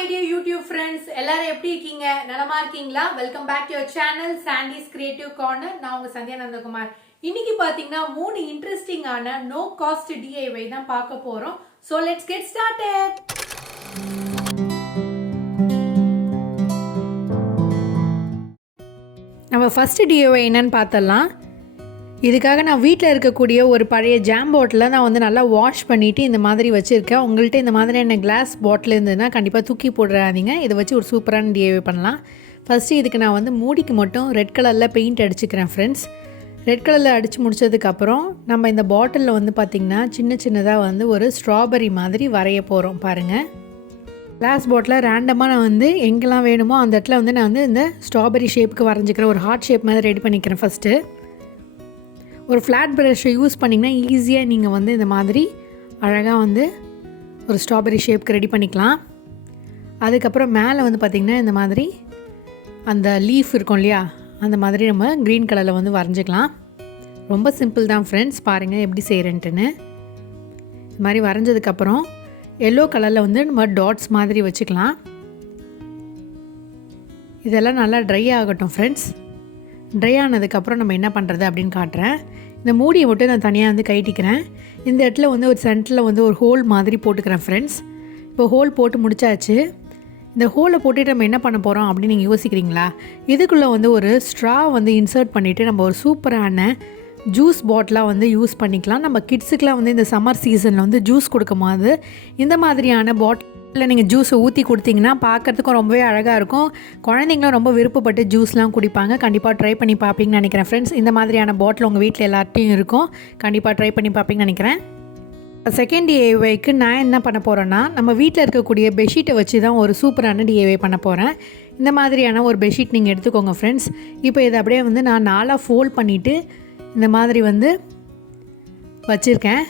my dear YouTube friends. எல்லாரும் எப்படி இருக்கீங்க? நலமா இருக்கீங்களா? Welcome back to your channel Sandy's Creative Corner. நான் உங்க சந்தியா நந்தகுமார். இன்னைக்கு பாத்தீங்கன்னா 3 இன்ட்ரஸ்டிங்கான no cost DIY தான் பார்க்க போறோம். So let's get started. நம்ம ஃபர்ஸ்ட் DIY என்னன்னு பார்த்தலாம். இதுக்காக நான் வீட்டில் இருக்கக்கூடிய ஒரு பழைய ஜாம் பாட்டிலை நான் வந்து நல்லா வாஷ் பண்ணிவிட்டு இந்த மாதிரி வச்சுருக்கேன். உங்கள்கிட்ட இந்த மாதிரியான கிளாஸ் பாட்டில் இருந்ததுன்னா கண்டிப்பாக தூக்கி போடுறாதீங்க. இதை வச்சு ஒரு சூப்பரான DIY பண்ணலாம். ஃபஸ்ட்டு இதுக்கு நான் வந்து மூடிக்கு மட்டும் ரெட் கலரில் பெயிண்ட் அடிச்சுக்கிறேன் ஃப்ரெண்ட்ஸ். ரெட் கலரில் அடித்து முடித்ததுக்கப்புறம் நம்ம இந்த பாட்டிலில் வந்து பார்த்திங்கன்னா சின்ன சின்னதாக வந்து ஒரு ஸ்ட்ராபெரி மாதிரி வரைய போகிறோம் பாருங்கள். கிளாஸ் பாட்டில் ரேண்டமாக நான் வந்து எங்கெல்லாம் வேணுமோ அந்த இடத்துல வந்து நான் வந்து இந்த ஸ்ட்ராபெரி ஷேப்புக்கு வரைஞ்சிக்கிறேன். ஒரு ஹார்ட் ஷேப் மாதிரி ரெடி பண்ணிக்கிறேன். ஃபஸ்ட்டு ஒரு ஃப்ளாட் ப்ரஷ்ஷை யூஸ் பண்ணிங்கன்னா ஈஸியாக நீங்கள் வந்து இந்த மாதிரி அழகாக வந்து ஒரு ஸ்ட்ராபெரி ஷேப்க்கு ரெடி பண்ணிக்கலாம். அதுக்கப்புறம் மேலே வந்து பார்த்திங்கன்னா இந்த மாதிரி அந்த லீஃப் இருக்கும் இல்லையா, அந்த மாதிரி நம்ம க்ரீன் கலரில் வந்து வரைஞ்சிக்கலாம். ரொம்ப சிம்பிள் தான் ஃப்ரெண்ட்ஸ், பாருங்கள் எப்படி செய்கிறேன்ட்டுன்னு. இது மாதிரி வரைஞ்சதுக்கப்புறம் எல்லோ கலரில் வந்து நம்ம டாட்ஸ் மாதிரி வச்சுக்கலாம். இதெல்லாம் நல்லா ட்ரை ஆகட்டும் ஃப்ரெண்ட்ஸ். ட்ரை ஆனதுக்கப்புறம் நம்ம என்ன பண்ணுறது அப்படின்னு காட்டுறேன். இந்த மூடியை மட்டும் நான் தனியாக வந்து கைட்டிக்கிறேன். இந்த இடத்துல வந்து ஒரு சென்டரில் வந்து ஒரு ஹோல் மாதிரி போட்டுக்கிறேன் ஃப்ரெண்ட்ஸ். இப்போ ஹோல் போட்டு முடிச்சாச்சு. இந்த ஹோலை போட்டுட்டு நம்ம என்ன பண்ண போகிறோம் அப்படின்னு நீங்கள் யோசிக்கிறீங்களா? இதுக்குள்ளே வந்து ஒரு ஸ்ட்ரா வந்து இன்சர்ட் பண்ணிவிட்டு நம்ம ஒரு சூப்பரான ஜூஸ் பாட்டிலாக வந்து யூஸ் பண்ணிக்கலாம். நம்ம கிட்ஸுக்கெலாம் வந்து இந்த சம்மர் சீசனில் வந்து ஜூஸ் கொடுக்கும் போது இந்த மாதிரியான பாட்டிலில் நீங்கள் ஜூஸை ஊற்றி கொடுத்தீங்கன்னா பார்க்குறதுக்கும் ரொம்பவே அழகாக இருக்கும். குழந்தைங்களும் ரொம்ப விருப்பப்பட்டு ஜூஸ்லாம் குடிப்பாங்க. கண்டிப்பாக ட்ரை பண்ணி பார்ப்பீங்கன்னு நினைக்கிறேன் ஃப்ரெண்ட்ஸ். இந்த மாதிரியான பாட்டில் உங்கள் வீட்டில் எல்லார்ட்டையும் இருக்கும். கண்டிப்பாக ட்ரை பண்ணி பார்ப்பீங்கன்னு நினைக்கிறேன். செகண்ட் DIYக்கு நான் என்ன பண்ண போகிறேன்னா, நம்ம வீட்டில் இருக்கக்கூடிய பெட்ஷீட்டை வச்சு தான் ஒரு சூப்பரான DIY பண்ண போகிறேன். இந்த மாதிரியான ஒரு பெட்ஷீட் நீங்கள் எடுத்துக்கோங்க ஃப்ரெண்ட்ஸ். இப்போ இதை அப்படியே வந்து நான் 4 ஃபோல்ட் பண்ணிவிட்டு இந்த மாதிரி வந்து வச்சுருக்கேன்.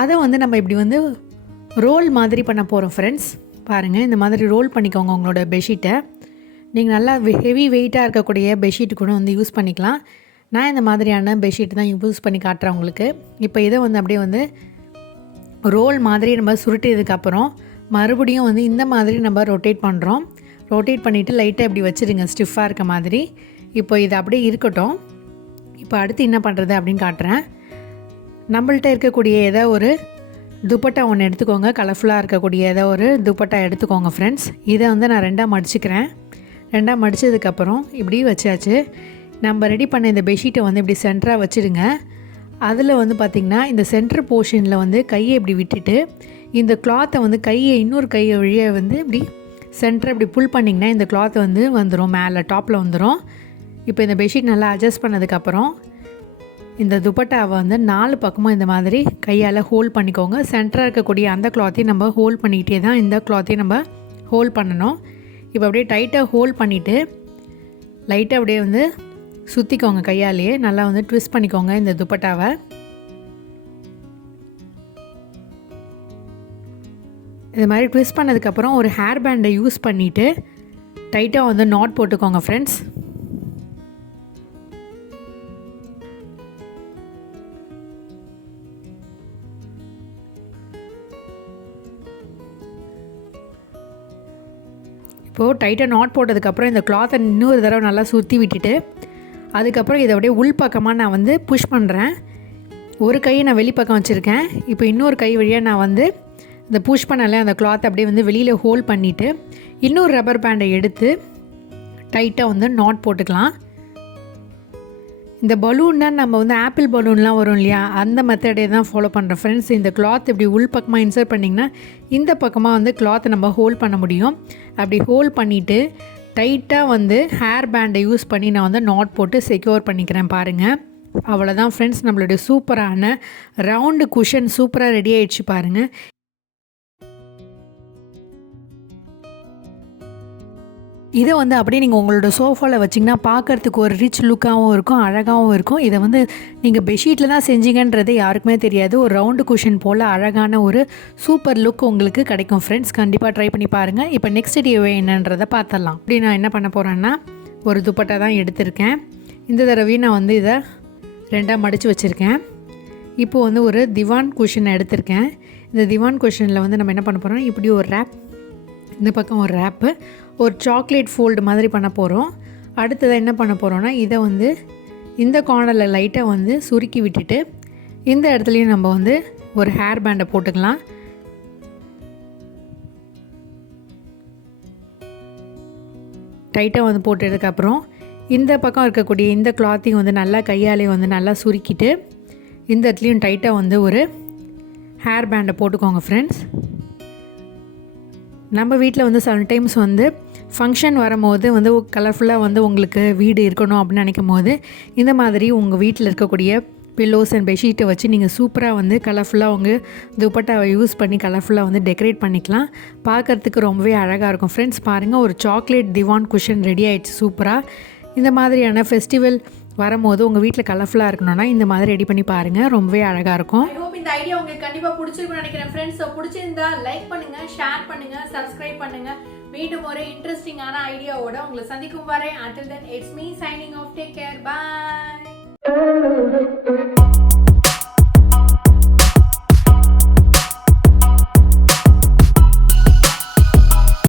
அதை வந்து நம்ம இப்படி வந்து ரோல் மாதிரி பண்ண போகிறோம் ஃப்ரெண்ட்ஸ். பாருங்கள், இந்த மாதிரி ரோல் பண்ணிக்கோங்க உங்களோட பெட்ஷீட்டை. நீங்கள் நல்லா ஹெவி வெயிட்டாக இருக்கக்கூடிய பெட்ஷீட்டு கூட வந்து யூஸ் பண்ணிக்கலாம். நான் இந்த மாதிரியான பெட்ஷீட் தான் யூஸ் பண்ணி காட்டுறேன் உங்களுக்கு. இப்போ இதை வந்து அப்படியே வந்து ரோல் மாதிரி நம்ம சுருட்டியதுக்கப்புறம் மறுபடியும் வந்து இந்த மாதிரி நம்ம ரொட்டேட் பண்ணுறோம். ரொட்டேட் பண்ணிவிட்டு லைட்டாக இப்படி வச்சுருங்க ஸ்டிஃபாக இருக்க மாதிரி. இப்போ இது அப்படியே இருக்கட்டும். இப்போ அடுத்து என்ன பண்ணுறது அப்படின்னு காட்டுறேன். நம்மள்கிட்ட இருக்கக்கூடிய ஏதோ ஒரு துப்பட்டா ஒன்று எடுத்துக்கோங்க. கலர்ஃபுல்லாக இருக்கக்கூடிய ஏதோ ஒரு துப்பட்டா எடுத்துக்கோங்க ஃப்ரெண்ட்ஸ். இதை வந்து நான் 2ஆக மடிச்சுக்கிறேன். 2ஆக மடித்ததுக்கப்புறம் இப்படி வச்சாச்சு. நம்ம ரெடி பண்ண இந்த பெட்ஷீட்டை வந்து இப்படி சென்டராக வச்சுடுங்க. அதில் வந்து பார்த்திங்கன்னா இந்த சென்டர் போர்ஷனில் வந்து கையை இப்படி விட்டுட்டு இந்த கிளாத்தை வந்து இன்னொரு கையை வழியை வந்து இப்படி சென்டரை இப்படி புல் பண்ணிங்கன்னா இந்த கிளாத்தை வந்து வந்துடும், மேலே டாப்பில் வந்துடும். இப்போ இந்த பெட்ஷீட் நல்லா அட்ஜஸ்ட் பண்ணதுக்கப்புறம் இந்த துப்பட்டாவை வந்து 4 பக்கமும் இந்த மாதிரி கையால் ஹோல்ட் பண்ணிக்கோங்க. சென்டராக இருக்கக்கூடிய அந்த கிளாத்தையும் நம்ம ஹோல்ட் பண்ணிக்கிட்டே தான் இந்த கிளாத்தையும் நம்ம ஹோல்ட் பண்ணணும். இப்போ அப்படியே டைட்டாக ஹோல்ட் பண்ணிவிட்டு லைட்டாக அப்படியே வந்து சுற்றிக்கோங்க கையாலேயே. நல்லா வந்து ட்விஸ்ட் பண்ணிக்கோங்க இந்த துப்பட்டாவை. இது மாதிரி ட்விஸ்ட் பண்ணதுக்கப்புறம் ஒரு ஹேர் பேண்டை யூஸ் பண்ணிவிட்டு டைட்டாக வந்து நாட் போட்டுக்கோங்க ஃப்ரெண்ட்ஸ். இப்போது டைட்டாக நாட் போட்டதுக்கப்புறம் இந்த கிளாத்தை இன்னொரு தடவை நல்லா சுற்றி விட்டுட்டு அதுக்கப்புறம் இதை அப்படியே உள் பக்கமாக நான் வந்து புஷ் பண்ணுறேன். ஒரு கையை நான் வெளிப்பக்கம் வச்சுருக்கேன். இப்போ இன்னொரு கை வழியாக நான் வந்து இந்த புஷ் பண்ணலை அந்த கிளாத்தை அப்படியே வந்து வெளியில் ஹோல்ட் பண்ணிவிட்டு இன்னொரு ரப்பர் பேண்டை எடுத்து டைட்டாக வந்து நாட் போட்டுக்கலாம். இந்த பலூன்னா நம்ம வந்து ஆப்பிள் பலூன்லாம் வரும் இல்லையா, அந்த மெத்தடே தான் ஃபாலோ பண்ணுறேன் ஃப்ரெண்ட்ஸ். இந்த கிளாத் இப்படி உள் பக்கமாக இன்சர்ட் பண்ணிங்கன்னா இந்த பக்கமாக வந்து கிளாத்தை நம்ம ஹோல்ட் பண்ண முடியும். அப்படி ஹோல்ட் பண்ணிவிட்டு டைட்டாக வந்து ஹேர் பேண்டை யூஸ் பண்ணி நான் வந்து நாட் போட்டு செக்யூர் பண்ணிக்கிறேன் பாருங்கள். அவ்வளோதான் ஃப்ரெண்ட்ஸ், நம்மளுடைய சூப்பரான ரவுண்டு குஷன் சூப்பராக ரெடி ஆகிடுச்சு பாருங்கள். இதை வந்து அப்படியே நீங்கள் உங்களோட சோஃபாவில் வச்சிங்கன்னா பார்க்குறதுக்கு ஒரு ரிச் லுக்காகவும் இருக்கும், அழகாகவும் இருக்கும். இதை வந்து நீங்கள் பெட்ஷீட்டில் தான் செஞ்சீங்கன்றது யாருக்குமே தெரியாது. ஒரு ரவுண்டு குஷன் போல் அழகான ஒரு சூப்பர் லுக் உங்களுக்கு கிடைக்கும் ஃப்ரெண்ட்ஸ். கண்டிப்பாக ட்ரை பண்ணி பாருங்கள். இப்போ நெக்ஸ்ட் DIY என்னன்றதை பார்த்துடலாம். இப்படி நான் என்ன பண்ண போகிறேன்னா, ஒரு துப்பட்டா தான் எடுத்திருக்கேன். இந்த தடவையும் நான் வந்து இதை 2ஆக மடித்து வச்சுருக்கேன். இப்போது வந்து ஒரு திவான் குஷன் எடுத்திருக்கேன். இந்த திவான் குஷனில் வந்து நம்ம என்ன பண்ண போகிறோம், இப்படி ஒரு இந்த பக்கம் ஒரு ரேப்பு, ஒரு சாக்லேட் ஃபோல்டு மாதிரி பண்ண போகிறோம். அடுத்ததாக என்ன பண்ண போகிறோன்னா, இதை வந்து இந்த கார்னரில் லைட்டாக வந்து சுருக்கி விட்டுட்டு இந்த இடத்துலையும் நம்ம வந்து ஒரு ஹேர் பேண்டை போட்டுக்கலாம். டைட்டாக வந்து போட்டதுக்கப்புறம் இந்த பக்கம் இருக்கக்கூடிய இந்த கிளாத்தையும் வந்து நல்லா கையாலே வந்து நல்லா சுருக்கிட்டு இந்த இடத்துலையும் டைட்டாக வந்து ஒரு ஹேர் பேண்டை போட்டுக்கோங்க ஃப்ரெண்ட்ஸ். நம்ம வீட்டில் வந்து சம்டைம்ஸ் வந்து ஃபங்க்ஷன் வரும்போது வந்து கலர்ஃபுல்லாக வந்து உங்களுக்கு வீடு இருக்கணும் அப்படின்னு நினைக்கும் போது இந்த மாதிரி உங்கள் வீட்டில் இருக்கக்கூடிய பில்லோஸ் அண்ட் பெட்ஷீட்டை வச்சு நீங்கள் சூப்பராக வந்து கலர்ஃபுல்லாக உங்கள் துப்பட்டாவை யூஸ் பண்ணி கலர்ஃபுல்லாக வந்து டெக்கரேட் பண்ணிக்கலாம். பார்க்குறதுக்கு ரொம்பவே அழகாக இருக்கும் ஃப்ரெண்ட்ஸ். பாருங்கள், ஒரு சாக்லேட் திவான் குஷன் ரெடி ஆகிடுச்சு சூப்பராக. இந்த மாதிரியான ஃபெஸ்டிவல் வரும்போது உங்கள் வீட்டில் கலர்ஃபுல்லாக இருக்கணும்னா இந்த மாதிரி ரெடி பண்ணி பாருங்கள், ரொம்பவே அழகாக இருக்கும். ஐ ஹோப் இந்த ஐடியா உங்களுக்கு கண்டிப்பாக பிடிச்சிருக்கும்னு நினைக்கிறேன் ஃப்ரெண்ட்ஸ். ஸோ பிடிச்சிருந்தா லைக் பண்ணுங்கள், ஷேர் பண்ணுங்கள், சப்ஸ்கிரைப் பண்ணுங்கள். மீண்டும் ஒரு இன்ட்ரெஸ்டிங்கான ஐடியாவோட உங்களை சந்திக்கும் வரை until then it's me signing off. Take care. Bye.